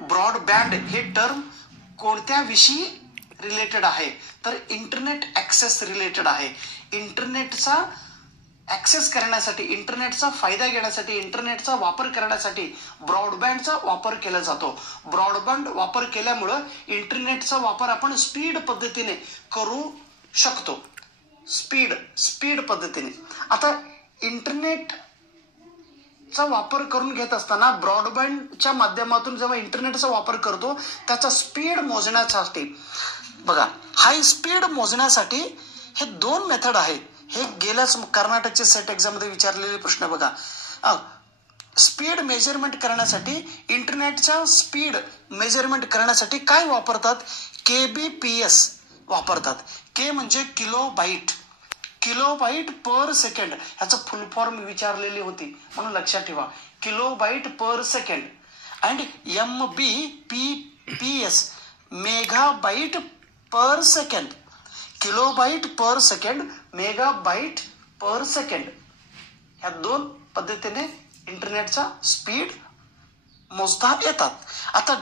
Broadband हे term कोणत्या विषयी रिलेटेड आहे, तर इंटरनेट ऍक्सेस रिलेटेड आहे. इंटरनेटचा ऍक्सेस करण्यासाठी, इंटरनेटचा फायदा घेण्यासाठी, इंटरनेटचा वापर करण्यासाठी ब्रॉडबँडचा वापर केला जातो. ब्रॉडबँड वापर केल्यामुळं इंटरनेटचा वापर आपण स्पीड पद्धतीने करू शकतो. स्पीड पद्धतीने. आता इंटरनेटचा वापर करून घेत असताना ब्रॉडबँडच्या माध्यमातून जेव्हा इंटरनेटचा वापर करतो त्याचा स्पीड मोजण्यासाठी बघा, हाय स्पीड मोजण्यासाठी हे 2 मेथड आहेत. हे गेल्याच कर्नाटकचे सेट एक्झाम मध्ये विचारलेले प्रश्न बघा. स्पीड मेजरमेंट करण्यासाठी, इंटरनेटच्या स्पीड मेजरमेंट करण्यासाठी काय वापरतात, KBPS वापरतात. के म्हणजे किलोबाईट पर सेकंड, ह्याचं फुल फॉर्म विचारलेली होती म्हणून लक्षात ठेवा, kilobyte per second. And MBPS megabyte per second. Kilobyte per second, megabyte per second, ह्या 2 पद्धतीने इंटरनेटचा स्पीड मोजता येतात. आता